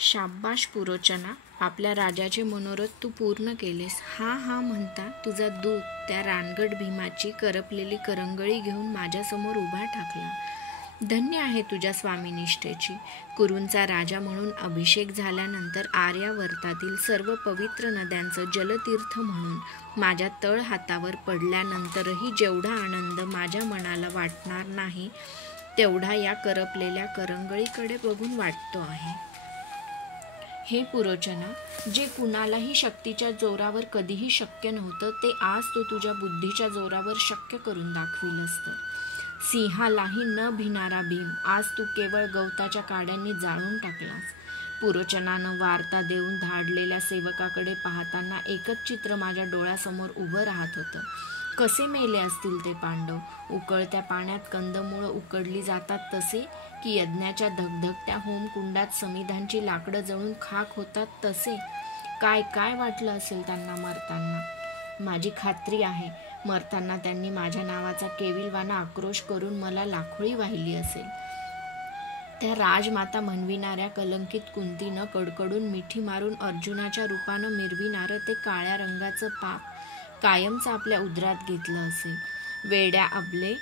शाब्बाश पुरोचना, आपल्या राजाचे मनोरथ तू पूर्ण केलेस. हा हा म्हणता तुझा दूत त्या रानगड भीमाची करपलेली करंगळी घेऊन माझ्यासमोर उभा ठाकला. धन्य आहे तुझ्या स्वामीनिष्ठेची. कुरूंचा राजा म्हणून अभिषेक झाल्यानंतर आर्यावर्तातील सर्व पवित्र नद्यांचं जलतीर्थ म्हणून माझ्या तळ हातावर पडल्यानंतरही जेवढा आनंद माझ्या मनाला वाटणार नाही तेवढा या करपलेल्या करंगळीकडे बघून वाटतो आहे. हे पुरोचना, जे कुणालाही शक्तीच्या जोरावर कधीही शक्य नव्हतं ते आज तू तुझ्या बुद्धीच्या जोरावर शक्य करून दाखविलंस. सिंहालाही न भिणारा भीम आज तू केवळ गवताच्या काड्यांनी जाळून टाकलास. पुरोचनानं वार्ता देऊन धाडलेल्या सेवकाकडे पाहताना एकच चित्र माझ्या डोळ्यासमोर उभं राहत होतं. कसे मेले असतील ते पांडव? उकळत्या पाण्यात कंदमुळं उकडली जातात तसे, की यज्ञाच्या धगधगत्या होमकुंडात समिधांची लाकडं जळून खाक होतात तसे? काय काय वाटलं असेल त्यांना मरताना? माझी खात्री आहे मरताना त्यांनी माझ्या नावाचा केविलवाना आक्रोश करून मला लाखोळी वाहिली असेल. त्या राजमाता म्हणविणाऱ्या कलंकित कुंतीनं कडकडून मिठी मारून अर्जुनाच्या रूपानं मिरविणारं ते काळ्या रंगाचं पाप कायमचं आपल्या उदरात घेतलं असेल. वेड्या अबले,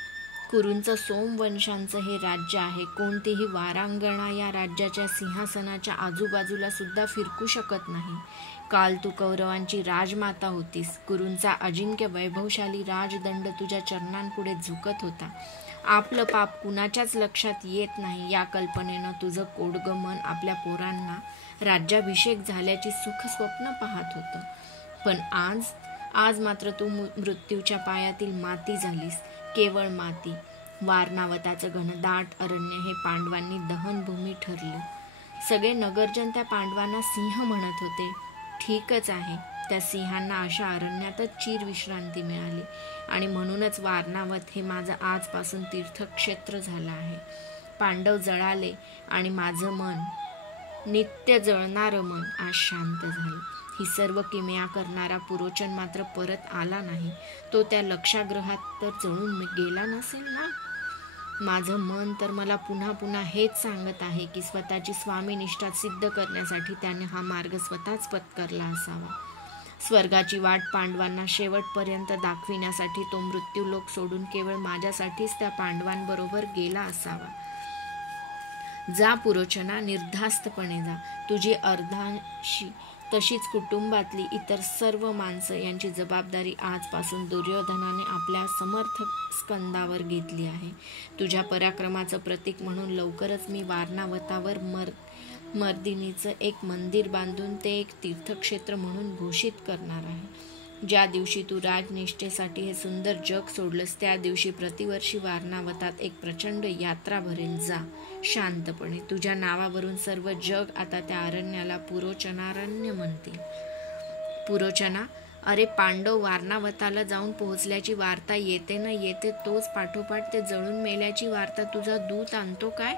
कुरूंचं सोमवंशांचं हे राज्य आहे. कोणतीही वारांगणा या राज्याच्या सिंहासनाच्या आजूबाजूला सुद्धा फिरकू शकत नाही. काल तू कौरवांची राजमाता होतीस. कुरूंचा अजिंक्य वैभवशाली राजदंड तुझ्या चरणांपुढे झुकत होता. आपलं पाप कुणाच्याच लक्षात येत नाही या कल्पनेनं तुझं कोडगं मन आपल्या पोरांना राज्याभिषेक झाल्याची सुख स्वप्न पाहत होतं. पण आज मात्र तू मृत्यूच्या पायातील माती झालीस. केवळ माती. वारणावताचं घनदाट अरण्य हे पांडवांनी दहनभूमी ठरलं. सगळे नगरजन त्या पांडवांना सिंह म्हणत होते. ठीकच आहे, त्या सिंहांना अशा अरण्यातच चिरविश्रांती मिळाली आणि म्हणूनच वारणावत हे माझं आजपासून तीर्थक्षेत्र झालं आहे. पांडव जळाले आणि माझं मन, नित्य जळणारं मन, आज शांत झालं. ही सर्व किमया करणारा पुरोचन मात्र परत आला नाही. तो त्या लक्षागृहात तर जळून गेला नसेल ना? माझं मन तर मला पुन्हा पुन्हा हेच सांगत आहे की स्वतःची स्वामीनिष्ठा सिद्ध करण्यासाठी त्याने हा मार्ग स्वतःच पत्करला असावा. स्वर्गाची वाट पांडवांना शेवटपर्यंत दाखविण्यासाठी तो मृत्यूलोक सोडून केवळ माझ्यासाठीच त्या पांडवांबरोबर गेला असावा. जा पुरोचना, निर्धास्तपणे जा. तुझी अर्धांशी तशीच कुटुंबातली इतर सर्व माणसं यांची जबाबदारी आजपासून दुर्योधनाने आपल्या समर्थ स्कंदावर घेतली आहे. तुझ्या पराक्रमाचं प्रतीक म्हणून लवकरच मी वारणावतावर मर्दिनीचं एक मंदिर बांधून ते एक तीर्थक्षेत्र म्हणून घोषित करणार आहे. ज्या दिवशी तू राजनिष्ठेसाठी हे सुंदर जग सोडलंस त्या दिवशी प्रतिवर्षी वारणावतात एक प्रचंड यात्रा भरेल. जा शांतपणे. तुझ्या नावावरून सर्व जग आता त्या अरण्याला पुरोचनारण्य म्हणतील. पुरोचना, अरे पांडव वारणावताला जाऊन पोहोचल्याची वार्ता येते न येते तोच पाठोपाठ ते जळून मेल्याची वार्ता तुझा दूत आणतो काय?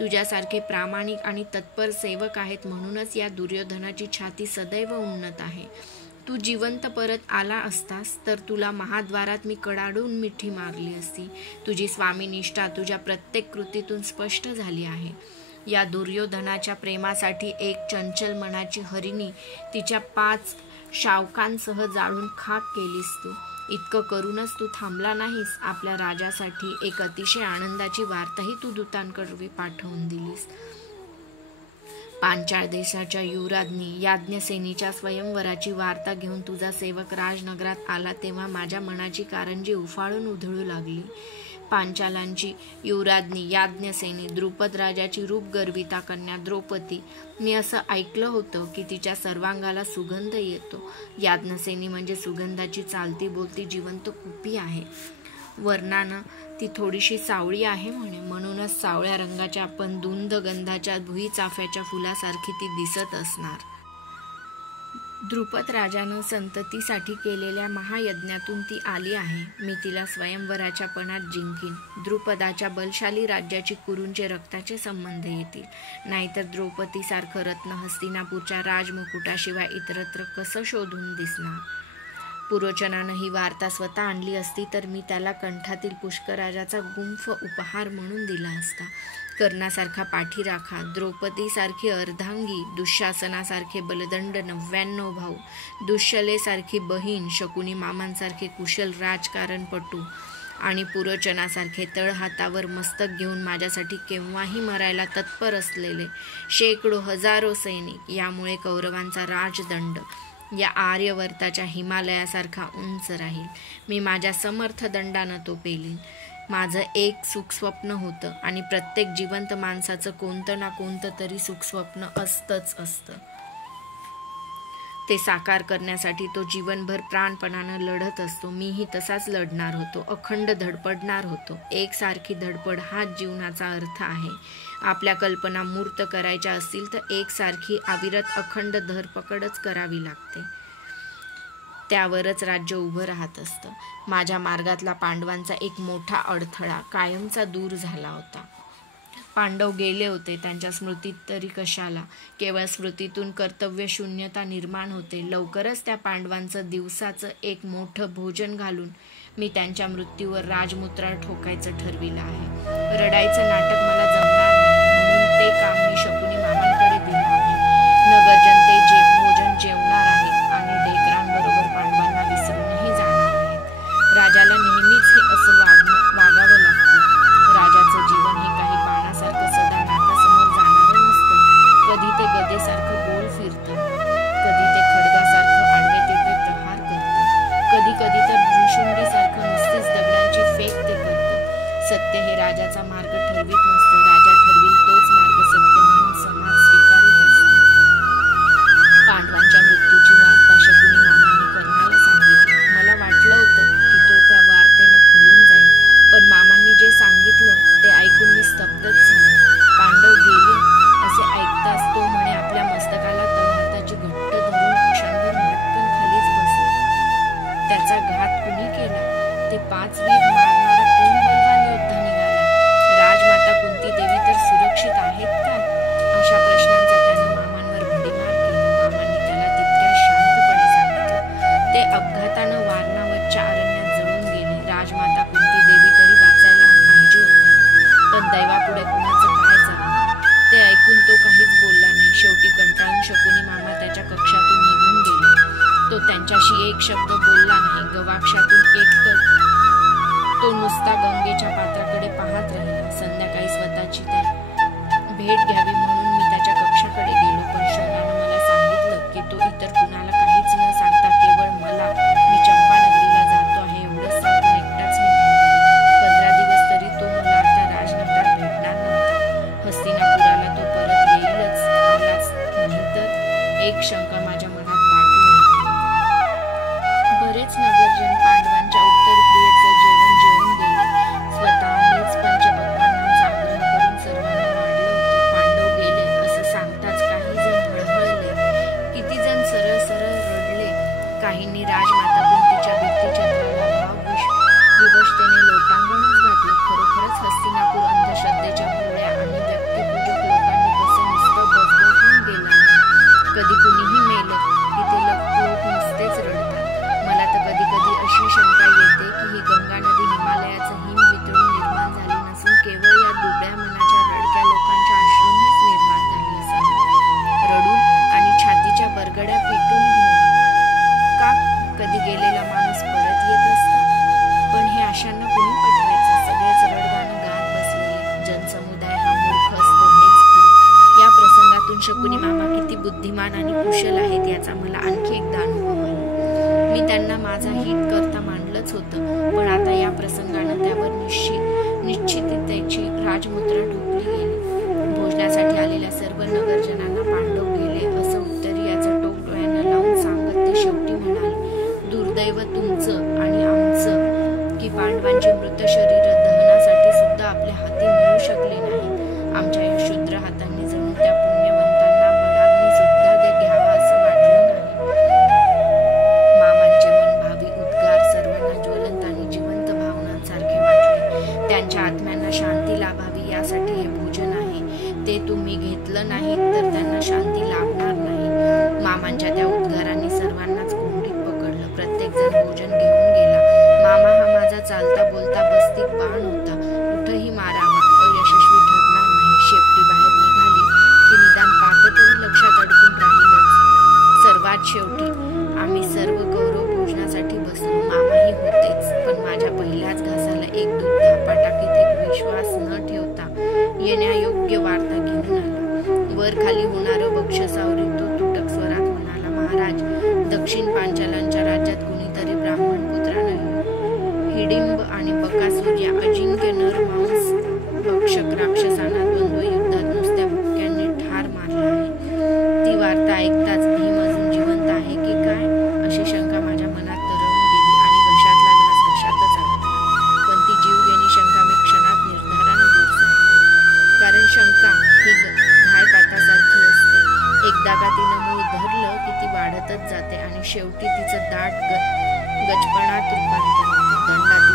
तुझ्यासारखे प्रामाणिक आणि तत्पर सेवक आहेत म्हणूनच या दुर्योधनाची छाती सदैव उन्नत आहे. तू जिवंत परत आला असतास तर तुला महाद्वारात मी कडाडून मिठी मारली असती. तुझी स्वामीनिष्ठा तुझ्या प्रत्येक कृतीतून स्पष्ट झाली आहे. या दुर्योधनाच्या प्रेमासाठी एक चंचल मनाची हरिणी तिच्या 5 शावकांसह जाळून खाक केलीस तू. इतकं करूनच तू थांबला नाहीस. आपल्या राजासाठी एक अतिशय आनंदाची वार्ताही तू दूतांकडे पाठवून दिलीस. पांचाळ देशाच्या युवराज्ञी याज्ञसेनीच्या स्वयंवराची वार्ता घेऊन तुझा सेवक राजनगरात आला तेव्हा माझ्या मनाची कारंजी उफाळून उधळू लागली. पांचालांची युवराज्ञी याज्ञसेनी, द्रुपद राजाची रूपगर्विता कन्या द्रौपदी. मी असं ऐकलं होतं की तिच्या सर्वांगाला सुगंध येतो. याज्ञसेनी म्हणजे सुगंधाची चालती बोलती जिवंत कुपी आहे. वर्णानं ती थोडीशी सावळी आहे म्हणे. म्हणूनच सावळ्या रंगाच्या पण धुंद गंधाच्या भुईचाफ्याच्या फुलासारखी ती दिसत असणार. द्रुपद राजानं संततीसाठी केलेल्या महायज्ञातून ती आली आहे. मी तिला स्वयंवराच्या पणात जिंकीन. द्रुपदाच्या बलशाली राज्याची कुरूंचे रक्ताचे संबंध येतील. नाहीतर द्रौपदीसारखं रत्न हस्तिनापूरच्या राजमुकुटाशिवाय इतरत्र कसं शोधून दिसणार? पुरोचनानं ही वार्ता स्वतः आणली असती तर मी त्याला कंठातील पुष्कराजाचा गुंफ उपहार म्हणून दिला असता. कर्णासारखा पाठीराखा, द्रौपदीसारखी अर्धांगी, दुःशासनासारखे बलदंड 99 भाऊ, दुःशलेसारखी बहीण, शकुनी मामांसारखे कुशल राजकारणपटू आणि पुरोचनासारखे तळहातावर मस्तक घेऊन माझ्यासाठी केव्हाही मरायला तत्पर असलेले शेकडो हजारो सैनिक, यामुळे कौरवांचा राजदंड या आर्यवर्ताच्या हिमालयासारखा उंच राहील. मी माझ्या समर्थ दंडानं तो पेलीन. माझं एक सुखस्वप्न होतं आणि प्रत्येक जिवंत माणसाचं कोणतं ना कोणतं तरी सुखस्वप्न असतं. ते साकार करण्यासाठी तो जीवनभर प्राणपणानं लढत असतो. मीही तसाच लढणार होतो, अखंड धडपडणार होतो. एकसारखी धडपड हाच जीवनाचा अर्थ आहे. आपल्या कल्पना मूर्त करायच्या असतील तर एकसारखी अविरत अखंड धरपकडच करावी लागते. त्यावरच राज्य उभं राहत असतं. माझ्या मार्गातला पांडवांचा एक मोठा अडथळा कायमचा दूर झाला होता. पांडव गेले होते, त्यांच्या स्मृतीत तरी कशाला. केवळ स्मृतीतून कर्तव्यशून्यता निर्माण होते. लवकरच त्या पांडवांचं दिवसाचं एक मोठं भोजन घालून मी त्यांच्या मृत्यूवर राजमुद्रा ठोकायचं ठरविलं आहे. रडायचं नाटक मला जमणार नाही, म्हणून ते काम मी शकुनी मामांकडे दिलं आहे. नगरजन ते भोजन जेवणार आहेत आणि ढेकरांबरोबर पांडवांना विसरूनही जाणार आहेत. राजाला नेहमीच हे असं वागावं लागतं. राजाचं जीवन हे काही बाणासारखं सदा नाकासमोर जाणारं नसतं. कधी ते गदेसारखं गोल फिरतं, कधी ते खडगासारखं आडवे तिडवे प्रहार करतं, कधी कधी तर भुशुंडीसारखं नुसतीच दगडांची फेक ते करतं. सत्य हे राजाचा मार्ग ठरवीत नसतं. राजा ठरविल तोच मार्ग सत्य म्हणून समाज स्वीकारित असतो. पांडवांच्या मृत्यूची वार्ता शकुनी मामांनी कर्णाला सांगितली. मला वाटलं होतं की तो त्या वार्तेनं खुलून जाईल, पण मामांनी जे सांगितलं ते ऐकून मी स्तब्धच झाले. पांडव गेले असे ऐकताच तो म्हणे आपल्या मस्तकाला तळहाताची घट्ट धरून क्षणभर मटकन खालीच बसला. त्याचा घात कुणी केला? ते 5 वीर मारणारा कोण बलवान योद्धा निघाला? राजमाता कुंती देवी तर सुरक्षित आहेत का? अशा प्रश्नांचा त्यानं मामांवर भडीमार केला. मामांनी त्याला तितक्या शांतपणे सांगितलं. ते अपघातानं वारणावतच्या अरण्यात जळून गेले. राजमाता कुंती देवी तरी वाचायला पाहिजे होत्या, पण दैवापुढे कुणाचं काय चाललं? ते ऐकून तो काहीच बोलला नाही. शेवटी कंटाळून शकुनी मामा त्याच्या कक्षातून निघून गेले. तो त्यांच्याशी एक शब्द बोलला नाही. गवाक्षातून एकतर तो नुसता गंगेच्या पात्राकडे पाहत राहिला. संध्याकाळी स्वतःची भेट घ्यावी म्हणून मी त्याच्या कक्षाकडे गेलो, पण शौनानं मला सांगितलं की तो इतर कुणाला काहीच न सांगता केवळ मला मी चंपानगरीला जातो आहे एवढंच सांगून एकटाच निघून गेला. 15 दिवस तरी तो मला आता राजनगरात भेटणार नव्हता. हस्तिनापुराला तो परत आलाच नाही तर एक शंका माझ्या मनात दाटून राहिली. बरेच नगरजन पांडवांच्या उत्तरक्रियेचं जेवण जेवून गेले. स्वतः मीच पंचपक्वान्नांचा आग्रह करून सर्वांना वाढलं होतं. पांडव गेले असं सांगताच काही जण हळहळले, किती जण सरळ सरळ रडले. काहींनी राजमाता कुंतीच्या भित्तिचित्राला विवशतेने लोटांगणच घातलं. खरोखरच हस्तिनापूर अंधश्रद्धेच्या भोळ्या आणि व्यक्तिपूजक लोकांनी कसं नुसतं बजबजून गेलं आहे. कधी कुणीही मेलं की ते लोक नुसतेच रडतात. मला तर कधी कधी अशी शंका येते की ही गंगा नदी हिमालयाचं हिम वितळून निर्माण झाली नसून केवळ या दुबळ्या मनाच्या रडक्या लोकांच्या अश्रूंनीच निर्माण झाली असावी. रडून आणि छातीच्या बरगड्या पिटून घेऊन का कधी गेलेला माणूस परत येत असतो? पण हे आशांना कुणी पटवायचं? सगळेच रडगाणं गात बसलेले. जनसमुदाय हा मूर्ख असतो हेच खरं. या प्रसंगातून शकुनी मामा किती बुद्धिमान आणि कुशल आहेत याचा मला आणखी एकदा अनुभव आला. मी त्यांना माझा हित करता मांडलंच होतं, पण आता या प्रसंगानं त्यावर निश्चिततेची राजमुद्रा ठोकली गेली. भोजनासाठी आलेल्या सर्व नगरजनांना पांडव गेले असं उत्तरीयाचं टोक डोळ्यांना लावून सांगत ते शेवटी म्हणाले, दुर्दैव तुमचं आणि आमचं की पांडवांची मृत शरीर दहनासाठी सुद्धा आपल्या हाती मिळू शकली नाही. आमच्या या क्षुद्र हातांनी जणू त्या पुण्यवंतांना बळावणी सुद्धा घ्यावा असं वाटलं नाही. मामांचे मनभावी उद्गार सर्वांना ज्वलंत आणि जिवंत भावनांसारखे वाटले. त्यांच्या आत्म्यांना शांती लाभावी यासाठी हे भोजन आहे. ते तुम्ही घेतलं नाही तर त्यांना शांती लाभणार नाही. मामांच्या त्या उद्गारांनी सर्वांनाच कोंडीत पकडलं. प्रत्येक जण चालता बोलता बस्तीत बाण होता, कुठंही मारावा, अयशस्वी ठरणार नाही. शेपटी बाहेर निघाली की निदान पात तरी लक्षात अडकून राहीलच. सर्वात शेवटी आम्ही सर्व कौरव भोजनासाठी बसलो. मामाही होतेच, पण माझ्या पहिल्याच घासाला एक दूध धापा टाकीत एक विश्वास न ठेवता येण्यायोग्य वार्ता घेऊन आला. वर खाली होणारं बक्षसावरी तो तुटक स्वरात म्हणाला, महाराज, दक्षिण पांचालांच्या राज्यात कुणीतरी ब्राह्मण पुत्रानं हिडिंब आणि बकासूर या अजिंक्य नरमांस भक्षक राक्षसांना द्वंद्व युद्धात नुसत्या भुक्यांनी ठार मारला आहे. ती वार्ता ऐकताच भीम अजून जिवंत आहे की काय अशी शंका माझ्या मनात तरळून गेली आणि घशातला घास घशातच अडकला. पण ती जीवघेणी शंका मी क्षणात निर्धारानं दूर झाली. कारण शंका ही घायपाटासारखी असते. एकदा का तिनं मूळ धरलं की ती वाढतच जाते आणि शेवटी तिचं दाट गचपणात रूपांतर होतं. दंडातील